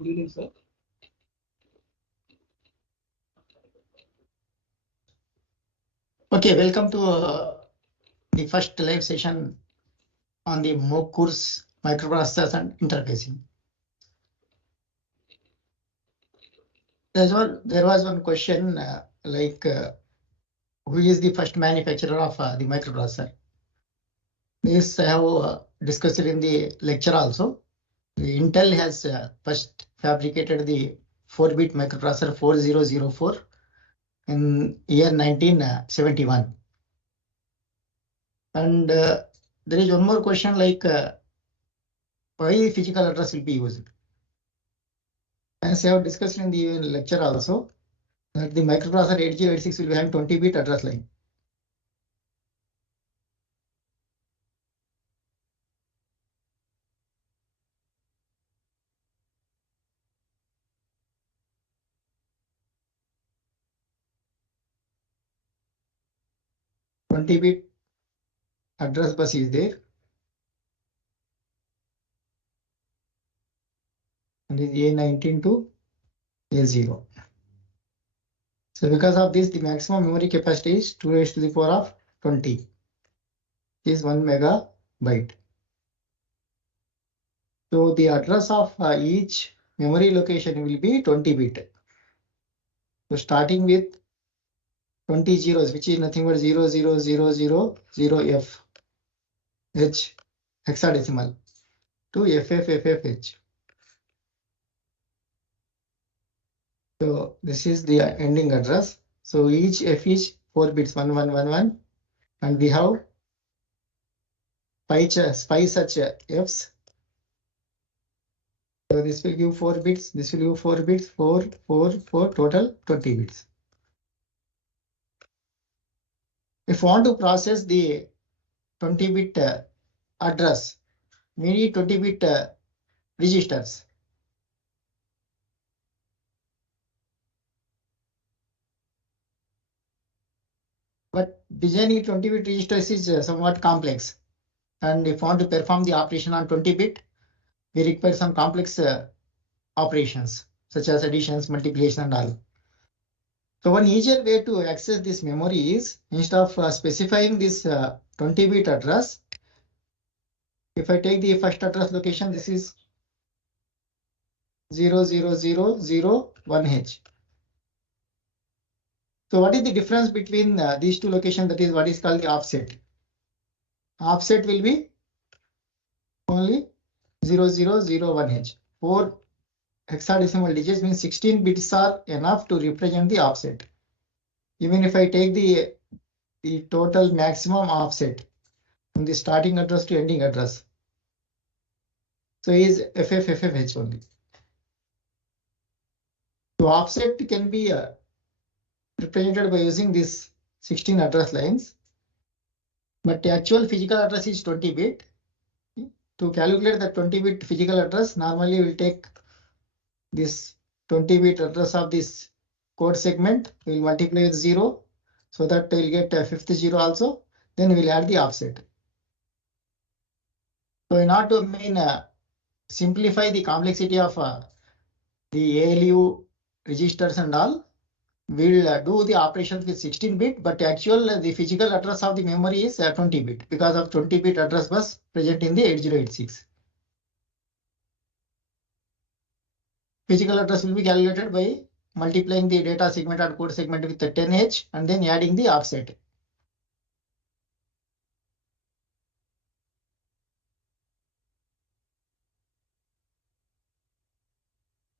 Good evening, sir. Okay, welcome to the first live session on the MOOC course Microprocessors and Interfacing. There was one question who is the first manufacturer of the microprocessor? This I have discussed it in the lecture also. The Intel has first fabricated the 4-bit microprocessor 4004 in year 1971. And there is one more question like why physical address will be used. As I have discussed in the lecture also, that the microprocessor 8086 will be having 20-bit address line. Bit address bus is there. And is A19 to A0. So because of this, the maximum memory capacity is 2 raised to the power of 20. Is 1 megabyte. So the address of each memory location will be 20 bit. So starting with 20 zeros, which is nothing but 00000F H hexadecimal to FFFFH. So this is the ending address. So each F is 4 bits, 1111, and we have 5 such Fs. So this will give 4 bits, this will give 4 bits, 4, total 20 bits. If you want to process the 20-bit address, we need 20-bit registers. But designing 20-bit registers is somewhat complex. And if you want to perform the operation on 20-bit, we require some complex operations such as additions, multiplication, and all. So one easier way to access this memory is instead of specifying this 20-bit address, if I take the first address location, this is 00001H. So what is the difference between these two locations? That is what is called the offset. Offset will be only 0001H. 4 hexadecimal digits means 16 bits are enough to represent the offset. Even if I take the total maximum offset from the starting address to ending address, so is FFFFH only. So offset can be represented by using these 16 address lines, but the actual physical address is 20 bit. To calculate the 20-bit physical address, normally we'll take this 20-bit address of this code segment, we'll multiply with 0, so that we'll get a fifth 0 also. Then we'll add the offset. So in order to simplify the complexity of the ALU registers and all, we'll do the operations with 16-bit, but the physical address of the memory is 20-bit because of 20-bit address bus present in the 8086. Physical address will be calculated by multiplying the data segment and code segment with the 10H and then adding the offset.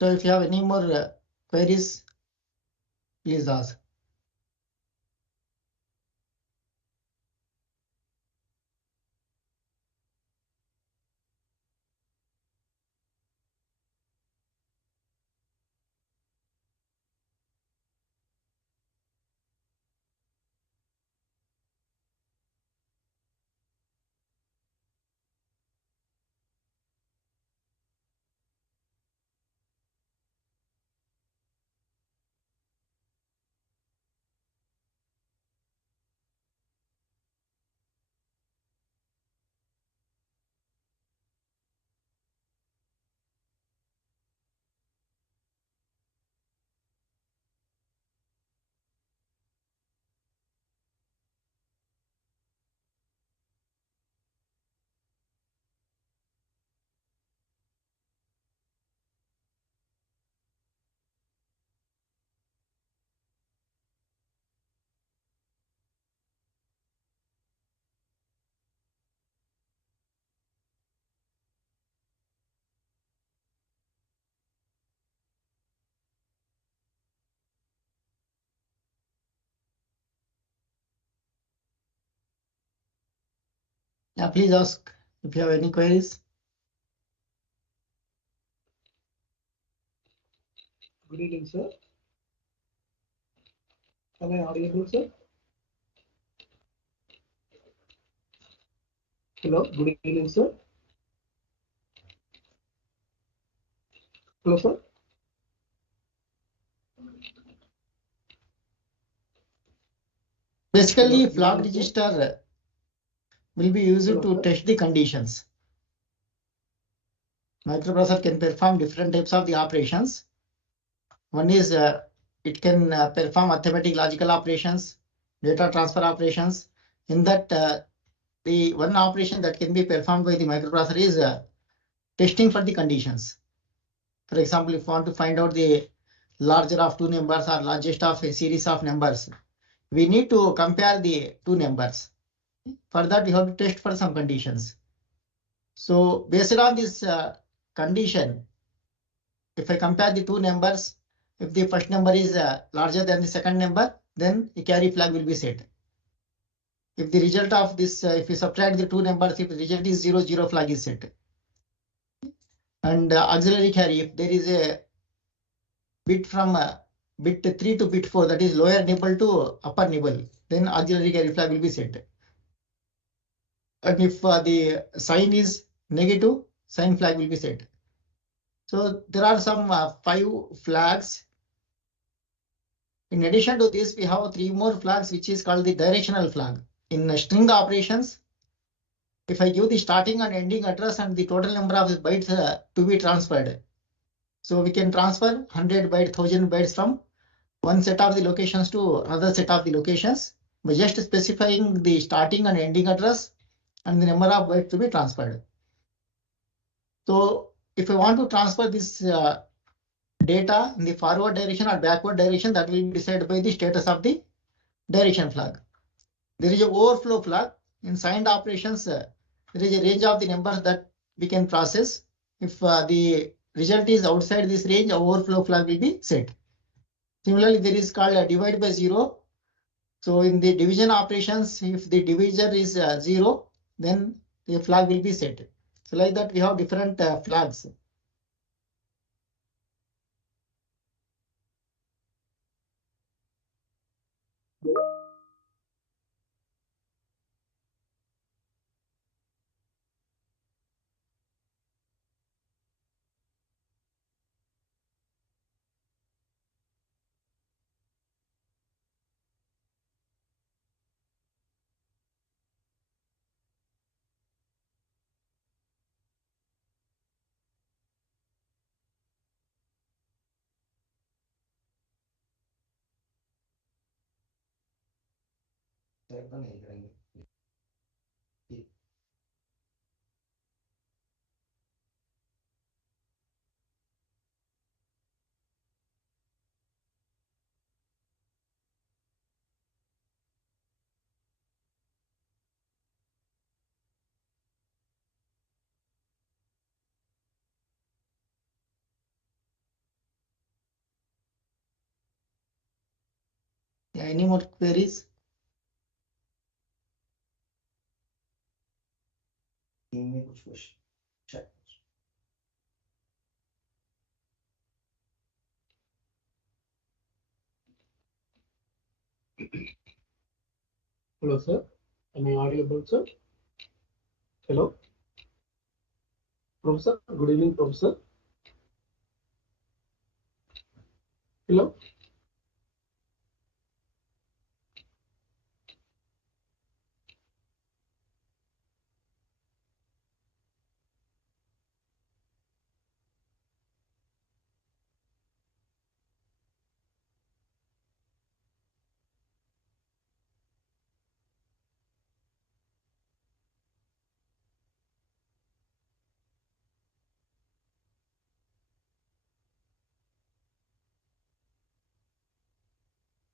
So if you have any more queries, please ask. Yeah, please ask if you have any queries. Good evening, sir. Am I audible, sir? Hello, good evening, sir. Hello, sir. Basically, Hello, flag good evening, sir. register will be used Hello, to sir. test the conditions. Microprocessor can perform different types of the operations. One is it can perform arithmetic logical operations, data transfer operations. In that, the one operation that can be performed by the microprocessor is testing for the conditions. For example, if you want to find out the larger of two numbers or largest of a series of numbers, we need to compare the two numbers. For that, we have to test for some conditions. So based on this condition, if I compare the two numbers, if the first number is larger than the second number, then a carry flag will be set. If the result of this, if you subtract the two numbers, if the result is 0, 0 flag is set. And auxiliary carry, if there is a bit from bit 3 to bit 4, that is lower nibble to upper nibble, then auxiliary carry flag will be set. And if the sign is negative, sign flag will be set. So there are some 5 flags. In addition to this, we have 3 more flags, which is called the directional flag. In string operations, if I give the starting and ending address and the total number of bytes to be transferred, so we can transfer 100 bytes, 1000 bytes from one set of the locations to another set of the locations by just specifying the starting and ending address and the number of bytes to be transferred. So if I want to transfer this data in the forward direction or backward direction, that will be decided by the status of the direction flag. There is an overflow flag. In signed operations, there is a range of the numbers that we can process. If the result is outside this range, overflow flag will be set. Similarly, there is called a divide by 0. So in the division operations, if the divisor is 0, then the flag will be set. So like that, we have different flags. Yeah, any more queries? Hello, sir. Am I audible, sir? Hello. Professor, good evening, Professor. Hello.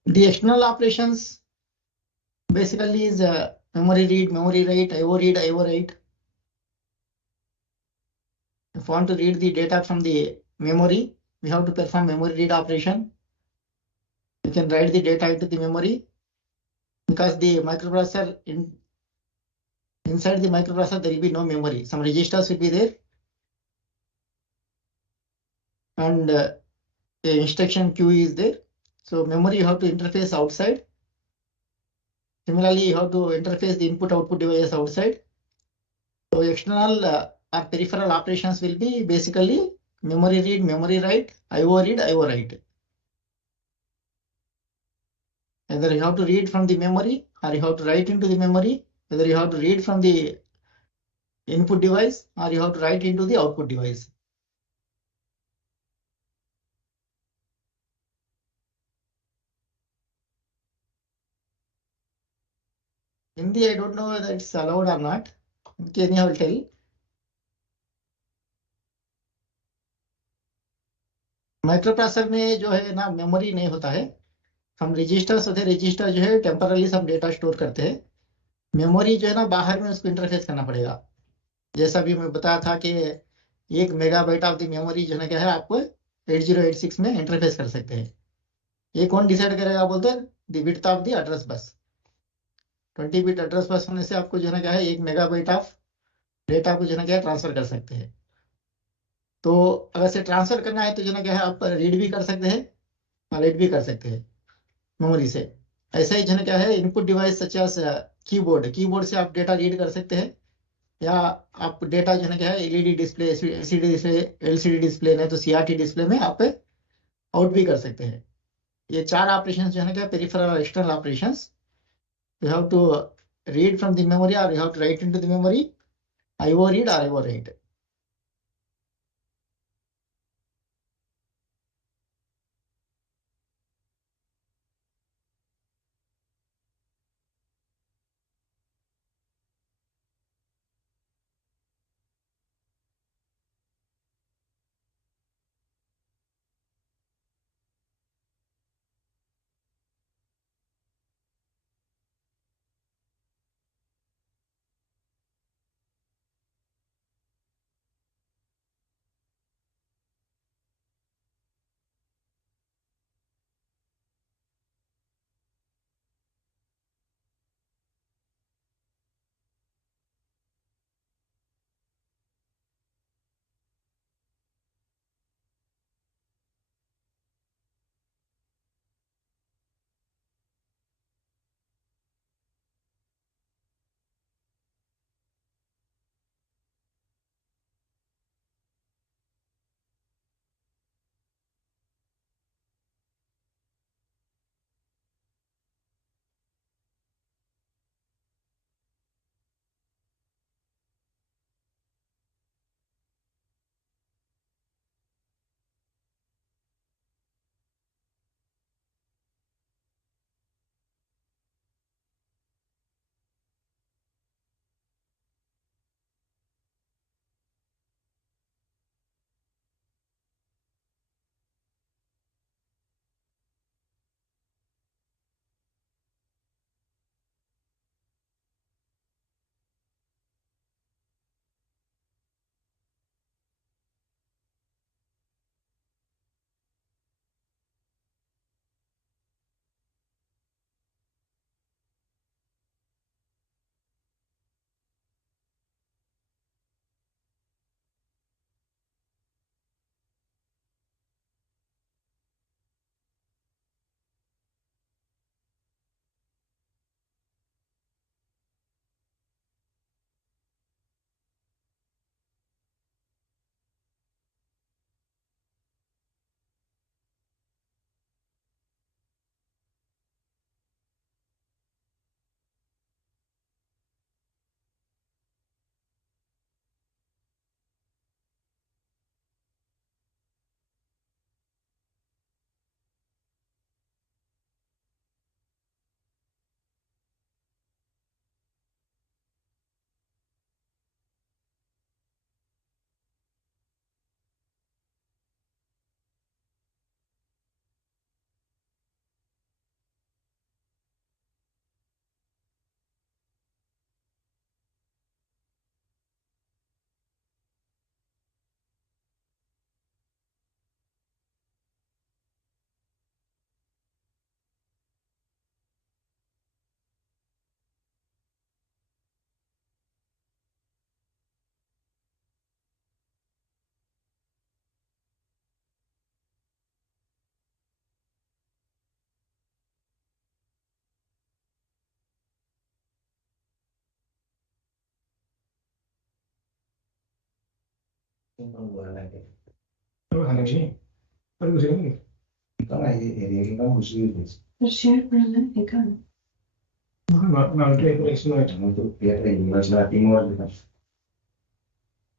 The external operations basically is memory read, memory write, IO read, IO write. If you want to read the data from the memory, we have to perform memory read operation. You can write the data into the memory because the microprocessor Inside the microprocessor, there will be no memory. Some registers will be there, and the instruction queue is there. So memory you have to interface outside. Similarly, you have to interface the input-output devices outside. So external or peripheral operations will be basically memory read, memory write, IO read, IO write. Either you have to read from the memory or you have to write into the memory. Whether you have to read from the input device or you have to write into the output device. Hindi, I don't know whether it's allowed or not. Okay, anyhow, I'll tell. Microprocessor में जो है ना memory नहीं होता है. हम registers होते हैं, रजिस्टर जो है टेम्परली सब डेटा स्टोर करते हैं. मेमोरी जो है ना बाहर में उसको इंटरफेस करना पड़ेगा. जैसा भी मैं बताया था कि 1 मेगाबाइट ऑफ द मेमोरी जो है क्या है आपको 8086 में इंटरफेस कर सकते हैं. ये कौन डिसाइड करेगा बोलते हैं, the width of the address bus. 20 bit address bus होने से आपको जो है ना क्या है 1 मेगाबाइट ऑफ डेटा को जो है ना क्या ट्रांसफर कर सकते हैं. तो अगर से ट्रांसफर करना है तो जो है ना क्या है आप रीड भी कर सकते हैं और रीड भी कर सकते हैं मेमोरी से. ऐसा ही जो है ना क्या है input device such as keyboard से आप डेटा रीड कर सकते हैं, या आप डेटा जो है ना क्या है एलईडी डिस्प्ले, एलसीडी डिस्प्ले नहीं तो सीआरटी डिस्प्ले में आप आउट भी कर सकते हैं. ये 4 ऑपरेशंस जो है ना क्या पेरिफेरल और external operations. You have to read from the memory और you have to write into the memory, IO read or IO write.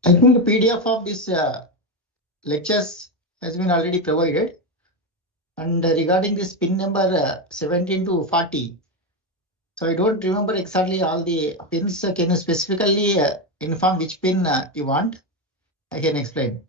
I think the PDF of this lectures has been already provided. And regarding this pin number 17 to 40, so I don't remember exactly all the pins. Can you specifically inform which pin you want? I can explain.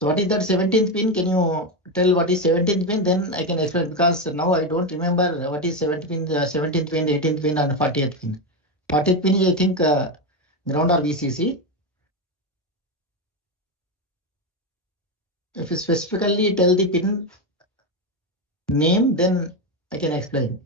So what is that 17th pin? Can you tell what is 17th pin? Then I can explain, because now I don't remember what is 17th pin, 17th pin, 18th pin, and 40th pin. 40th pin is, I think, ground or VCC. If you specifically tell the pin name, then I can explain.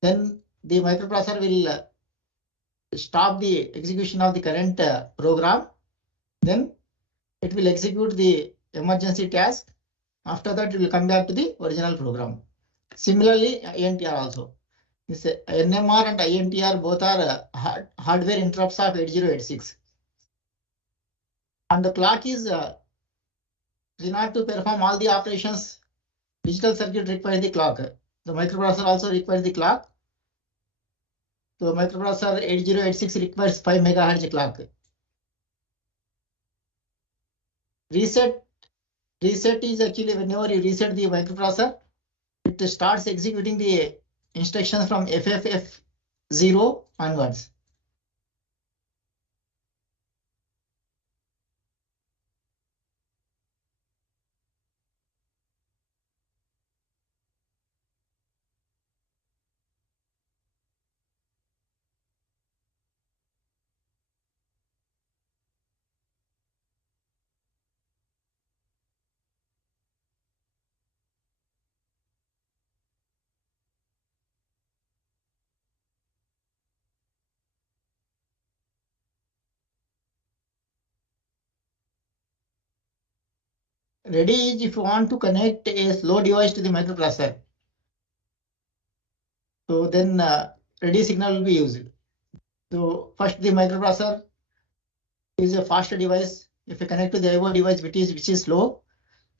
Then the microprocessor will stop the execution of the current program. Then it will execute the emergency task. After that, it will come back to the original program. Similarly, INTR also. This NMR and INTR both are hardware interrupts of 8086. And the clock is in order to perform all the operations, digital circuit requires the clock. The microprocessor also requires the clock. So microprocessor 8086 requires 5 MHz clock. Reset is actually whenever you reset the microprocessor, it starts executing the instructions from FFF0 onwards. Ready is if you want to connect a slow device to the microprocessor. So then ready signal will be used. So first the microprocessor is a faster device. If you connect to the IO device which is slow,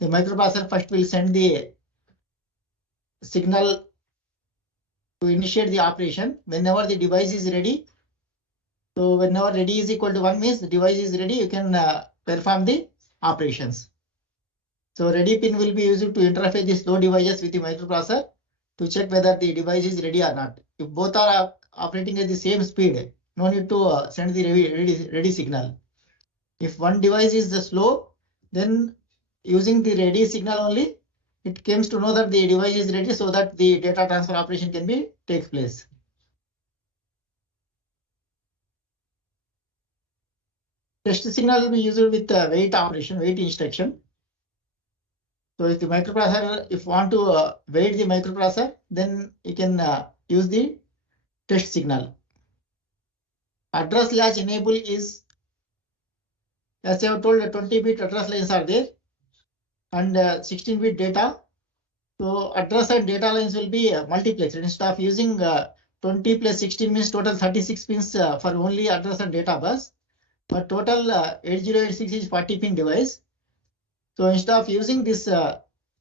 the microprocessor first will send the signal to initiate the operation whenever the device is ready. So whenever ready is equal to 1 means the device is ready, you can perform the operations. So ready pin will be used to interface the slow devices with the microprocessor to check whether the device is ready or not. If both are operating at the same speed, no need to send the ready signal. If one device is slow, then using the ready signal only, it comes to know that the device is ready so that the data transfer operation can be take place. Test signal will be used with wait operation, wait instruction. So if the microprocessor, if want to wait the microprocessor, then you can use the test signal. Address latch enable is, as I have told, 20-bit address lines are there and 16-bit data. So address and data lines will be multiplexed. Instead of using 20 plus 16 means total 36 pins for only address and data bus. But total 8086 is 40 pin device. So instead of using this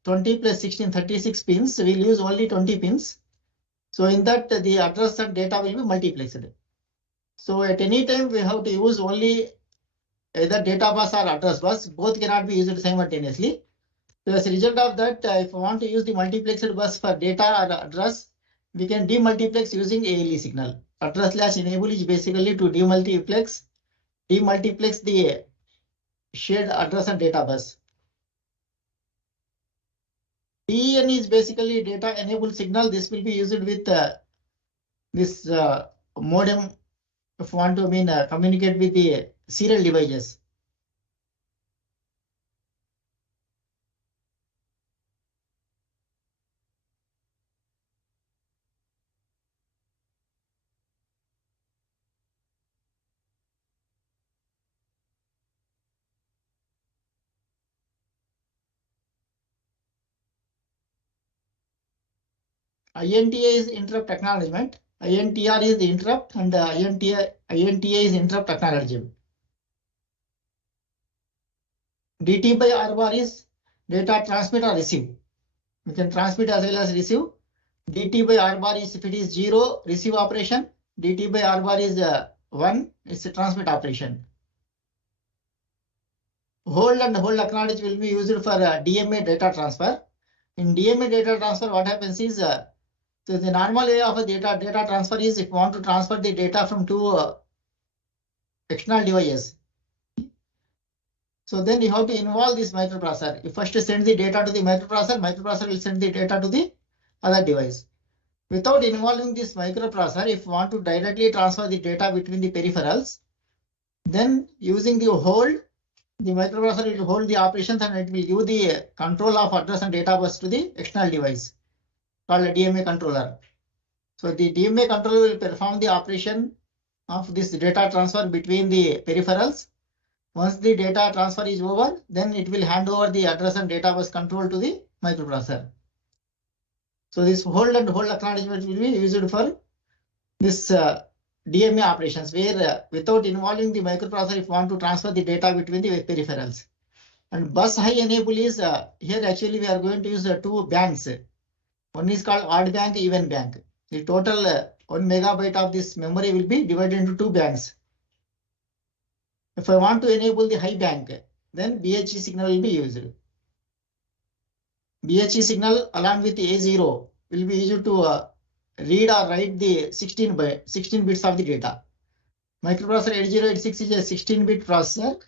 20 plus 16, 36 pins, we'll use only 20 pins. So in that the address and data will be multiplexed. So at any time we have to use only either data bus or address bus. Both cannot be used simultaneously. So as a result of that, if we want to use the multiplexed bus for data or address, we can demultiplex using ALE signal. Address latch enable is basically to demultiplex the shared address and data bus. DEN is basically data enabled signal. This will be used with this modem if you want to communicate with the serial devices. INTA is interrupt acknowledgement. INTR is the interrupt and INTA is interrupt acknowledgement. DT by R bar is data transmit or receive. We can transmit as well as receive. DT by R bar is if it is 0, receive operation. DT by R bar is 1, it's a transmit operation. Hold and hold acknowledge will be used for DMA data transfer. In DMA data transfer, what happens is so the normal way of a data transfer is if you want to transfer the data from two external devices. So then you have to involve this microprocessor. You first send the data to the microprocessor will send the data to the other device. Without involving this microprocessor, if you want to directly transfer the data between the peripherals, then using the hold, the microprocessor will hold the operations and it will give the control of address and data bus to the external device called a DMA controller. So the DMA controller will perform the operation of this data transfer between the peripherals. Once the data transfer is over, then it will hand over the address and data bus control to the microprocessor. So this hold and hold acknowledgement will be used for this DMA operations where without involving the microprocessor, if you want to transfer the data between the peripherals. And bus high enable is here actually we are going to use two banks. One is called odd bank, even bank. The total 1 megabyte of this memory will be divided into two banks. If I want to enable the high bank, then BHE signal will be used. BHE signal along with the A0 will be used to read or write the 16 bits of the data. Microprocessor 8086 is a 16-bit processor.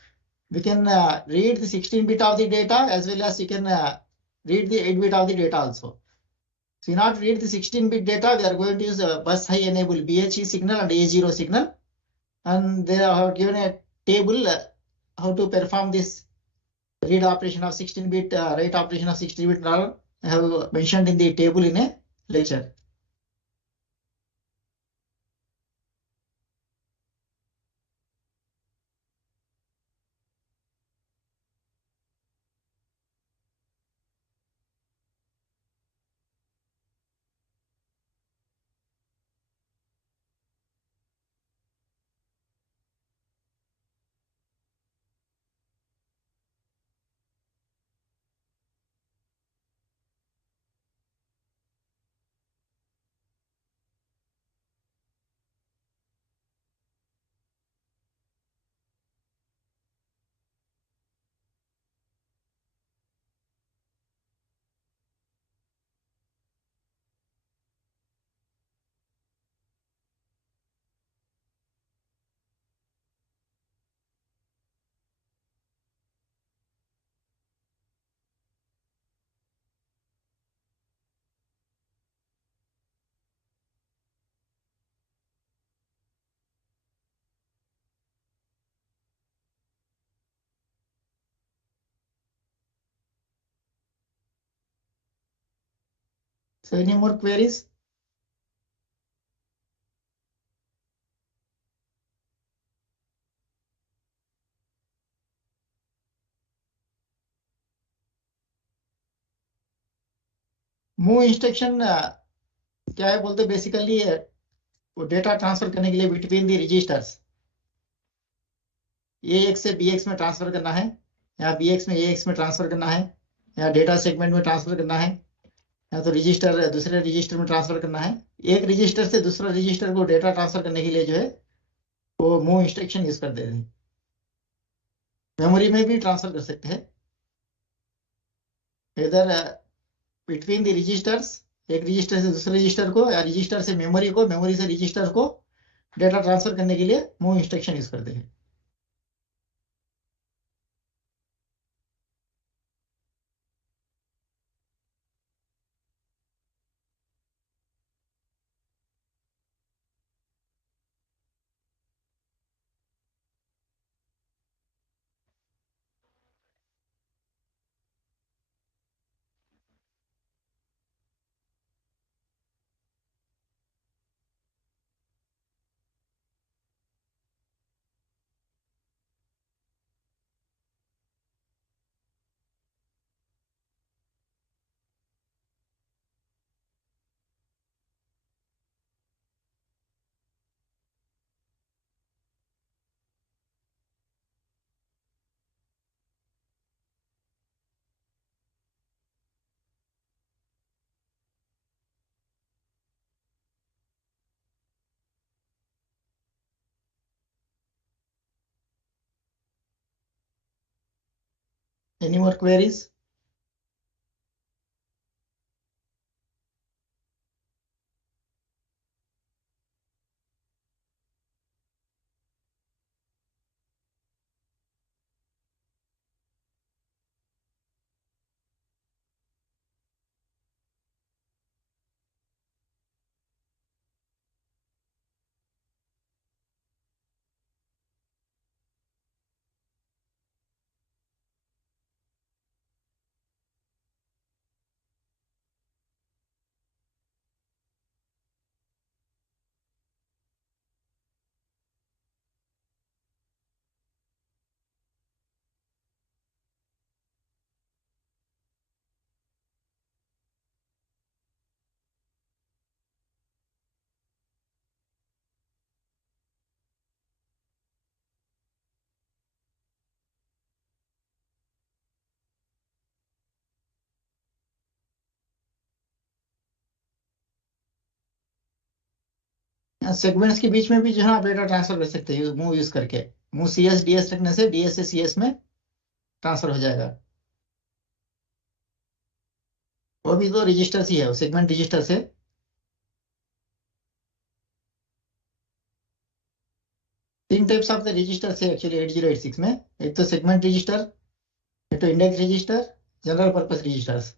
We can read the 16-bit of the data as well as you can read the 8-bit of the data also. So in order to read the 16-bit data, we are going to use bus high enable BHE signal and A0 signal. And they have given a table how to perform this read operation of 16-bit, write operation of 16-bit. I have mentioned in the table in a lecture. So any more queries? Move instruction क्या है बोलते basically वो data transfer करने के लिए between the resistors AX से BX में transfer करना है, या BX में AX में ट्रांसफर करना है, या डेटा सेगमेंट में ट्रांसफर करना है, या तो रजिस्टर दूसरे रजिस्टर में ट्रांसफर करना है। एक रजिस्टर से दूसरा रजिस्टर को डेटा ट्रांसफर करने के लिए जो है वो मूव इंस्ट्रक्शन यूज करते हैं। मेमोरी में भी ट्रांसफर कर सकते हैं, इधर बिटवीन द रजिस्टर्स, एक रजिस्टर से दूसरे रजिस्टर को, या रजिस्टर से मेमोरी को, मेमोरी से रजिस्टर को डेटा ट्रांसफर करने के लिए मूव इंस्ट्रक्शन यूज करते हैं। Any more queries? सेगमेंट्स के बीच में भी जो है आप डेटा ट्रांसफर कर सकते हैं मूव यूज करके। मूव CS DS रखने से DS से CS में ट्रांसफर हो जाएगा। वो भी तो रजिस्टर ही है, वो सेगमेंट रजिस्टर से। तीन टाइप्स ऑफ द रजिस्टर से एक्चुअली 8086 में, एक तो सेगमेंट रजिस्टर, एक तो index register, general purpose registers.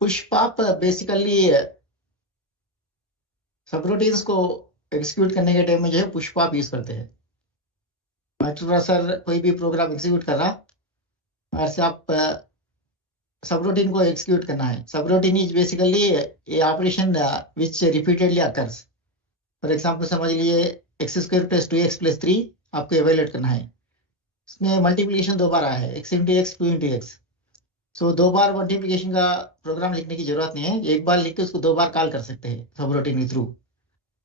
Push pop basically subroutines को एग्जीक्यूट करने के टाइम में जो है पुश पॉप यूज करते हैं। माइक्रोप्रोसेसर कोई भी प्रोग्राम एग्जीक्यूट कर रहा, और से आप सबरूटीन को एग्जीक्यूट करना है। Subroutine is basically A operation which repeatedly occurs. For example समझ लिए x² + 2x + 3 आपको एवेल्यूएट करना है। इसमें मल्टीप्लिकेशन दो बार आया है, x × x 2 × x। सो दो बार मल्टीप्लिकेशन का प्रोग्राम लिखने की जरूरत नहीं है, एक बार लिख के उसको दो बार कॉल कर सकते हैं सबरूटीन के थ्रू।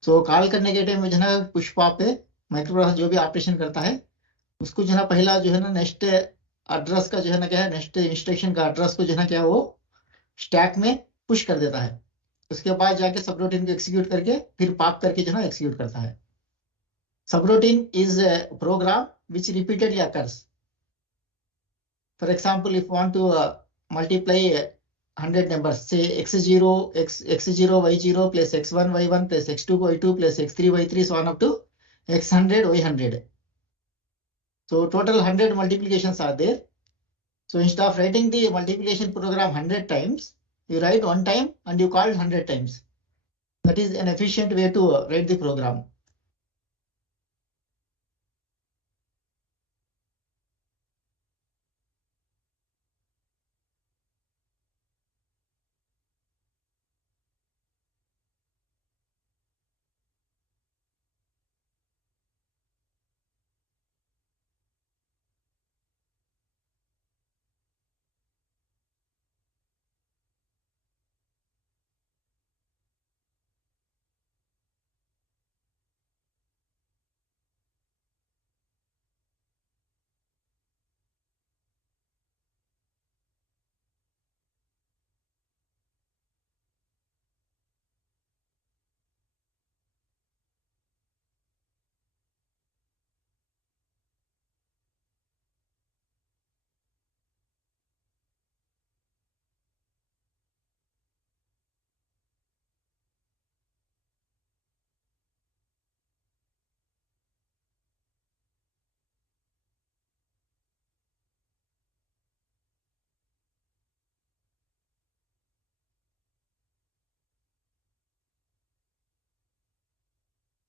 सो कॉल करने के टाइम में जो है ना पुश पॉप पे माइक्रोप्रोसेसर जो भी ऑपरेशन करता है उसको जो है ना पहला जो है ना नेक्स्ट एड्रेस का जो है ना क्या है, नेक्स्ट इंस्ट्रक्शन का एड्रेस को जो है ना क्या वो स्टैक में पुश कर देता है। उसके बाद जाके सबरूटीन को एग्जीक्यूट करके फिर पॉप करके जो है ना एग्जीक्यूट करता है। Subroutine is a program which repeatedly occurs. For example, if you want to multiply 100 numbers, say x0, x0, y0 plus x1, y1 plus x2, y2 plus x3, y3, so on up to x100, y100. So total 100 multiplications are there. So instead of writing the multiplication program 100 times, you write one time and you call it 100 times. That is an efficient way to write the program.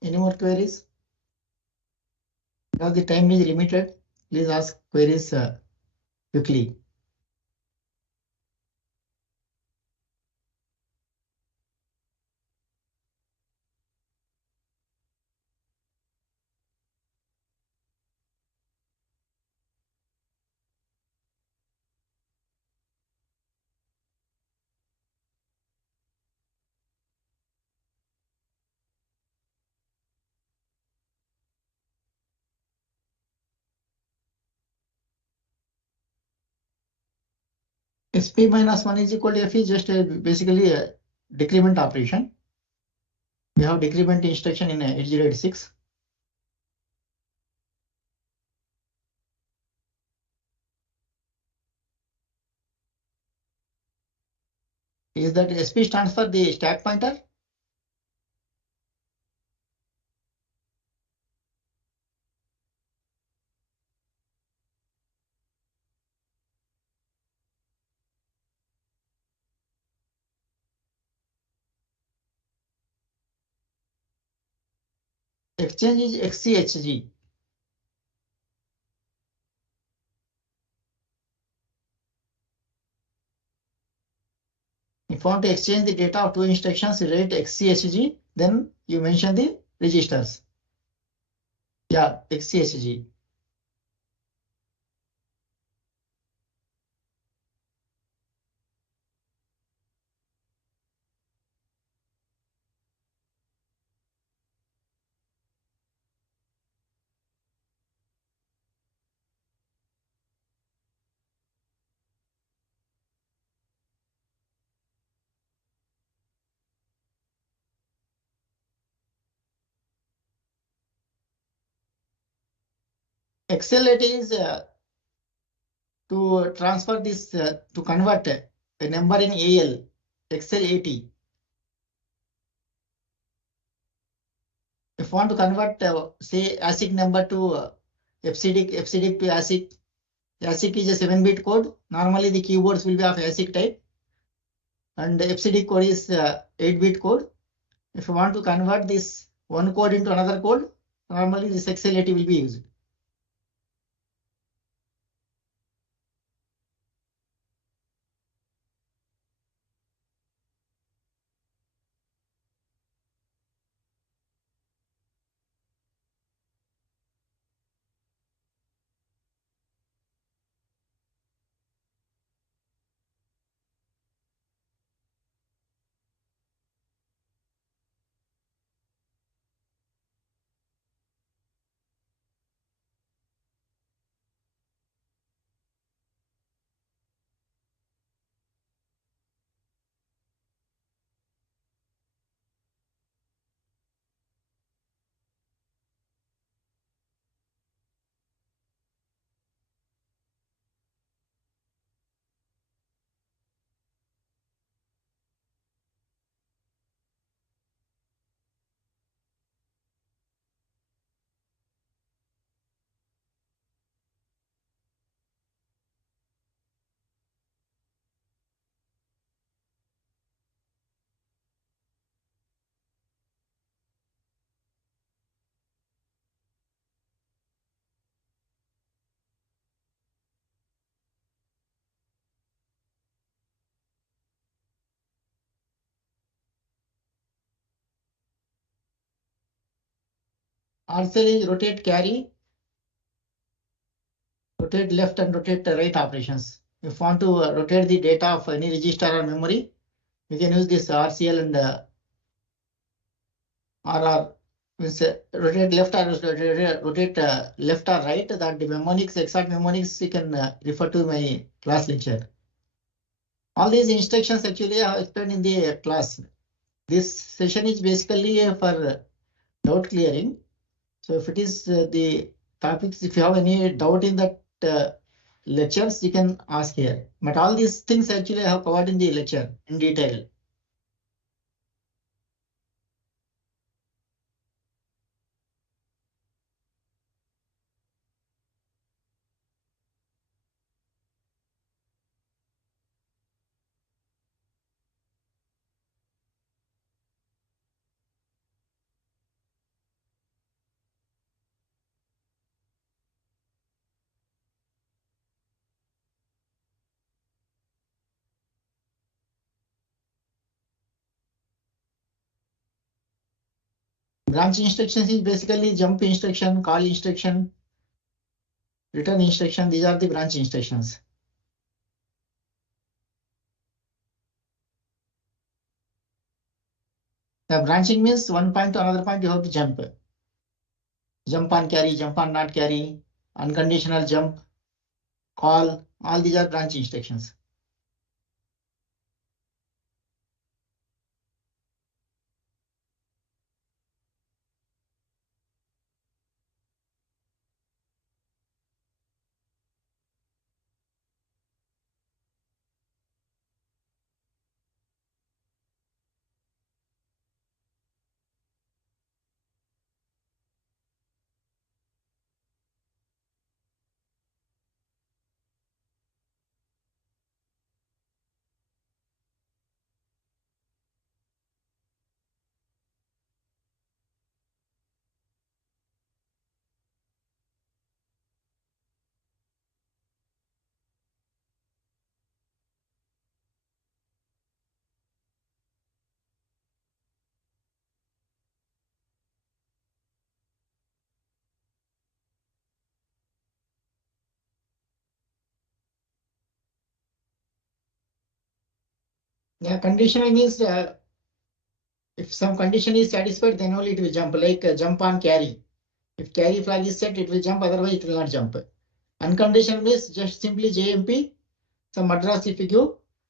Any more queries? Now the time is limited. Please ask queries quickly. SP minus 1 is equal to F is just basically a decrement operation. We have decrement instruction in 8086. Is that SP stands for the stack pointer? Exchange is XCHG. If you want to exchange the data of two instructions, you write XCHG, then you mention the registers. Yeah, XCHG. XLAT is to transfer this, to convert a number in AL, XLAT. If you want to convert, say, ASIC number to FCDIC to ASIC, ASIC is a 7-bit code. Normally, the keyboards will be of ASIC type, and the FCDIC code is 8-bit code. If you want to convert this one code into another code, normally this XLAT will be used. RCL is rotate carry, rotate left and rotate right operations. If you want to rotate the data of any register or memory, we can use this RCL and RR. Means rotate left or rotate left or right. That the mnemonics, exact mnemonics, you can refer to my class lecture. All these instructions actually I have explained in the class. This session is basically for doubt clearing. So if it is the topics, if you have any doubt in that lectures, you can ask here. But all these things actually I have covered in the lecture in detail. Branch instructions is basically jump instruction, call instruction, return instruction. These are the branch instructions. The branching means one point to another point you have to jump. Jump on carry, jump on not carry, unconditional jump, call, all these are branch instructions. Yeah, conditional means if some condition is satisfied, then only it will jump, like jump on carry. If carry flag is set, it will jump, otherwise it will not jump. Unconditional means just simply JMP, some address if you give,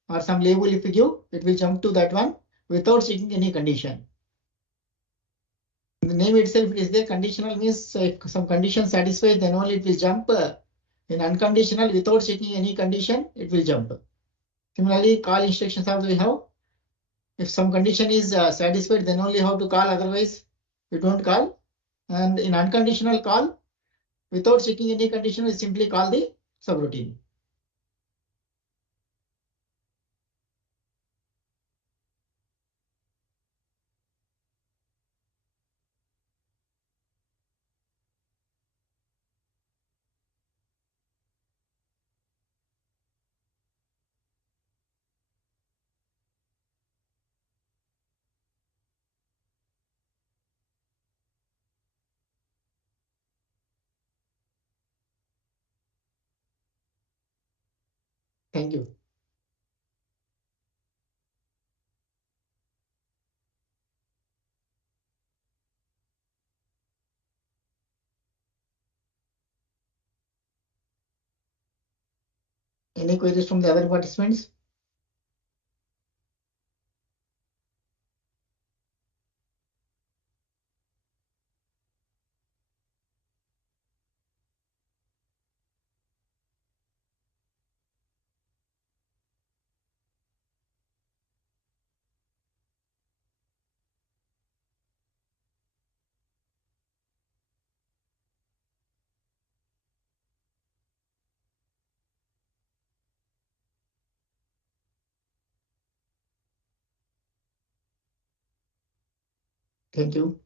or some label if you give, it will jump to that one without checking any condition. The name itself is there. Conditional means if some condition satisfies, then only it will jump. In unconditional, without checking any condition, it will jump. Similarly, call instructions also we have. If some condition is satisfied, then only how to call, otherwise we don't call. And in unconditional call, without checking any condition, we simply call the subroutine. Thank you. Any queries from the other participants? Thank you.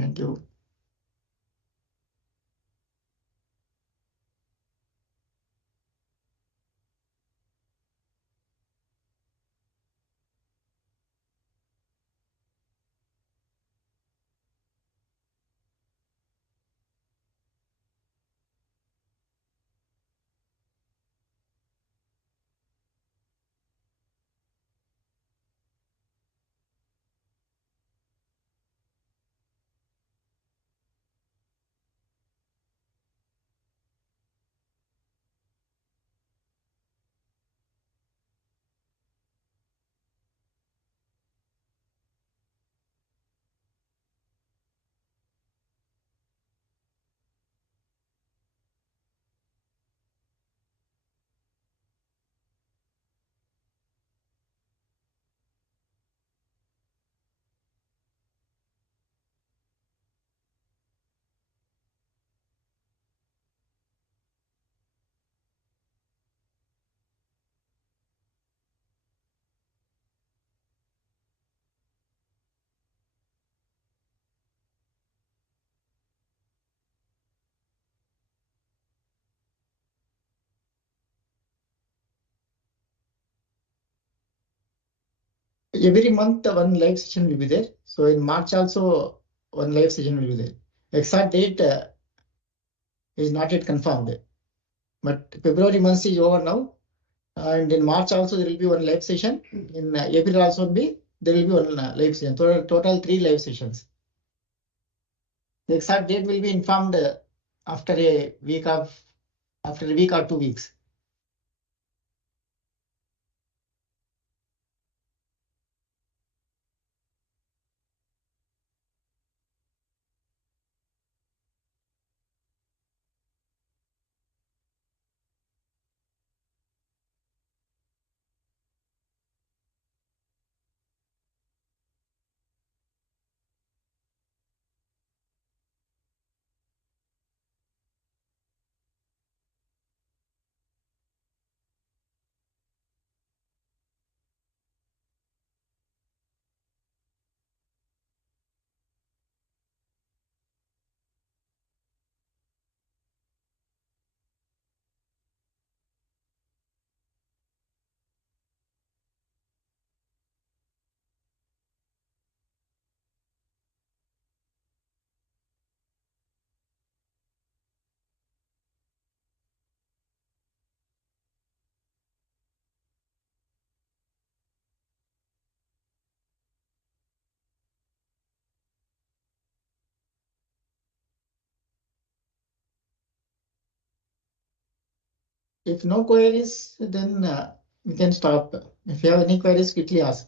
Thank you. Every month one live session will be there. So in March also one live session will be there. Exact date is not yet confirmed. But February month is over now. And in March also there will be one live session. In April also there will be one live session. Total 3 live sessions. The exact date will be informed after a week or 2 weeks. If no queries, then we can stop. If you have any queries, quickly ask.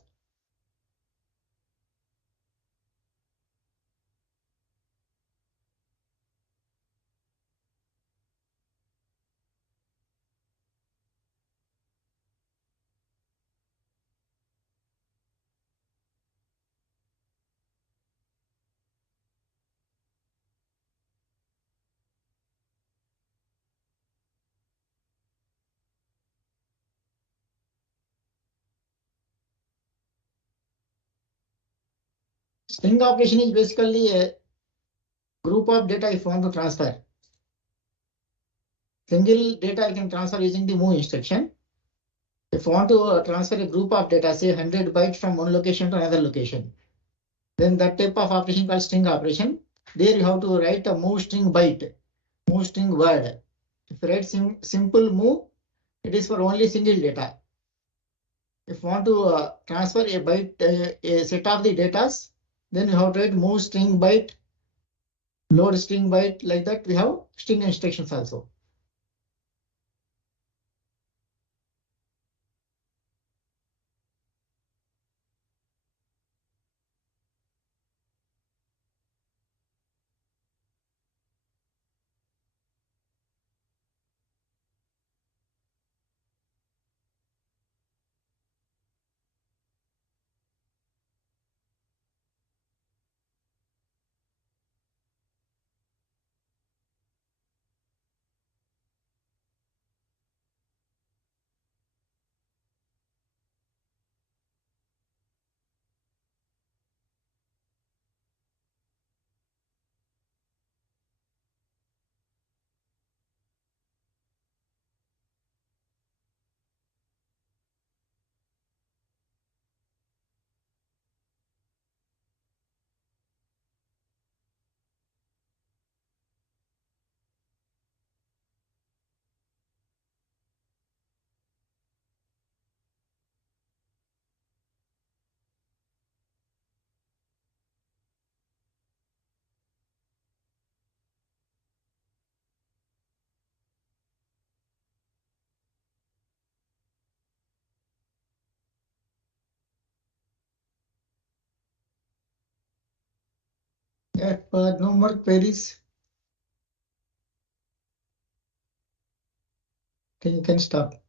String operation is basically a group of data if you want to transfer. Single data I can transfer using the move instruction. If you want to transfer a group of data, say 100 bytes from one location to another location, then that type of operation called string operation. There you have to write a move string byte, move string word. If you write simple move, it is for only single data. If you want to transfer a byte, a set of the datas, then you have to write move string byte, load string byte, like that. We have string instructions also. that part. No more queries. Then you can stop.